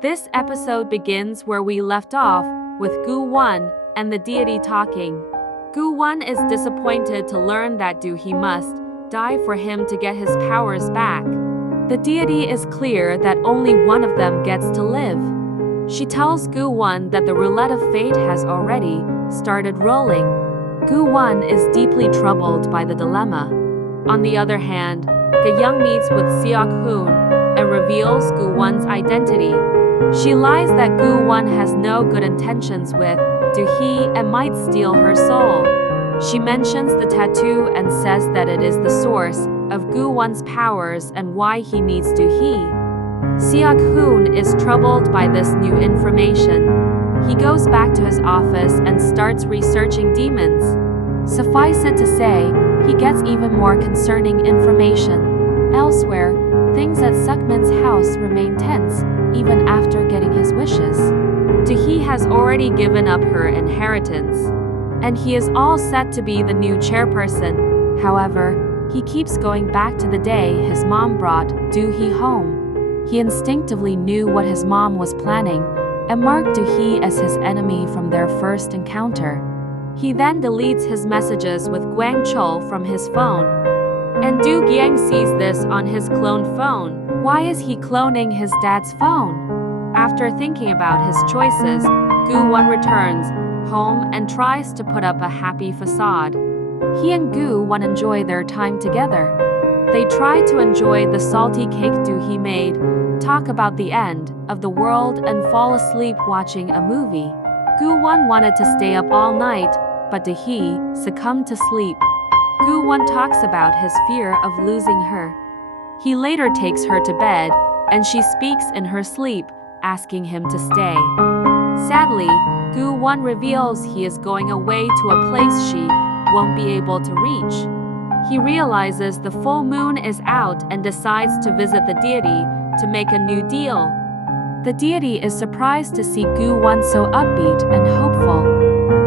This episode begins where we left off, with Gu Won and the deity talking. Gu Won is disappointed to learn that Do Hee must die for him to get his powers back. The deity is clear that only one of them gets to live. She tells Gu Won that the roulette of fate has already started rolling. Gu Won is deeply troubled by the dilemma. On the other hand, Ga-young meets with Seok-hoon and reveals Gu Won's identity. She lies that Gu Won has no good intentions with Do Hee and might steal her soul. She mentions the tattoo and says that it is the source of Gu Won's powers and why he needs Do Hee. Seok-hoon is troubled by this new information. He goes back to his office and starts researching demons. Suffice it to say, he gets even more concerning information. Elsewhere, things at Sukmin's house remain tense, even after getting his wishes. Do Hee has already given up her inheritance, and he is all set to be the new chairperson. However, he keeps going back to the day his mom brought Do Hee home. He instinctively knew what his mom was planning, and marked Do Hee as his enemy from their first encounter. He then deletes his messages with Gwang Chul from his phone. And Do Gyang sees this on his cloned phone. Why is he cloning his dad's phone? After thinking about his choices, Gu Won returns home and tries to put up a happy facade. He and Gu Won enjoy their time together. They try to enjoy the salty cake Do Hee made, talk about the end of the world and fall asleep watching a movie. Gu Won wanted to stay up all night, but Do Hee succumbed to sleep. Gu Won talks about his fear of losing her. He later takes her to bed, and she speaks in her sleep, asking him to stay. Sadly, Gu Won reveals he is going away to a place she won't be able to reach. He realizes the full moon is out and decides to visit the deity to make a new deal. The deity is surprised to see Gu Won so upbeat and hopeful.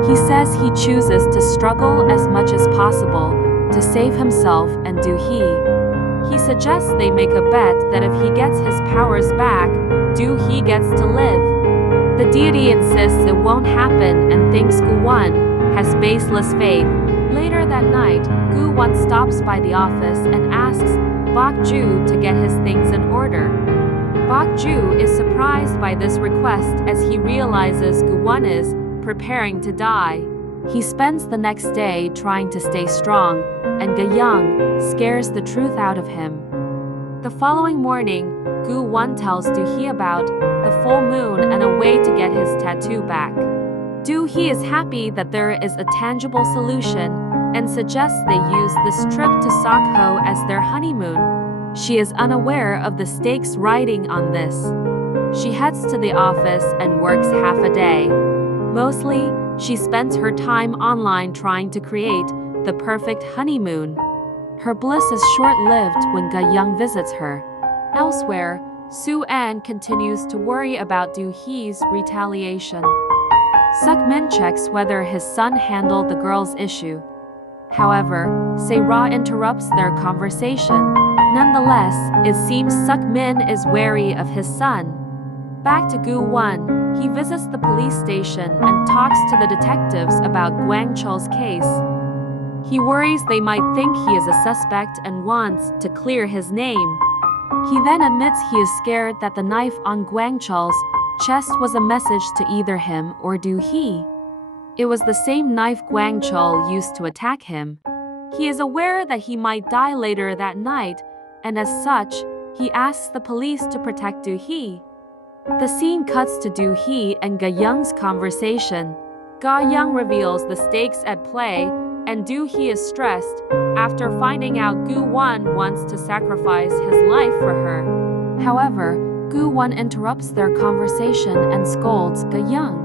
He says he chooses to struggle as much as possible to save himself and Do Hee. He suggests they make a bet that if he gets his powers back, Do Hee gets to live. The deity insists it won't happen and thinks Gu Won has baseless faith. Later that night, Gu Won stops by the office and asks Bok Ju to get his things in order. Bok Ju is surprised by this request as he realizes Gu Won is preparing to die. He spends the next day trying to stay strong, and Ga-young scares the truth out of him. The following morning, Gu Won tells Do Hee about the full moon and a way to get his tattoo back. Do Hee is happy that there is a tangible solution and suggests they use this trip to Seok-ho as their honeymoon. She is unaware of the stakes riding on this. She heads to the office and works half a day. Mostly, she spends her time online trying to create the perfect honeymoon. Her bliss is short-lived when Ga-young visits her. Elsewhere, Soo-an continues to worry about Do Hee's retaliation. Suk-min checks whether his son handled the girl's issue. However, Se-ra interrupts their conversation. Nonetheless, it seems Suk-min is wary of his son. Back to Gu Won, he visits the police station and talks to the detectives about Gwang Chul's case. He worries they might think he is a suspect and wants to clear his name. He then admits he is scared that the knife on Gwang Chul's chest was a message to either him or Do Hee. It was the same knife Gwang Chul used to attack him. He is aware that he might die later that night, and as such, he asks the police to protect Do Hee. The scene cuts to Do Hee and Ga-young's conversation. Ga-young reveals the stakes at play, and Do Hee is stressed after finding out Gu Won wants to sacrifice his life for her. However, Gu Won interrupts their conversation and scolds Ga-young.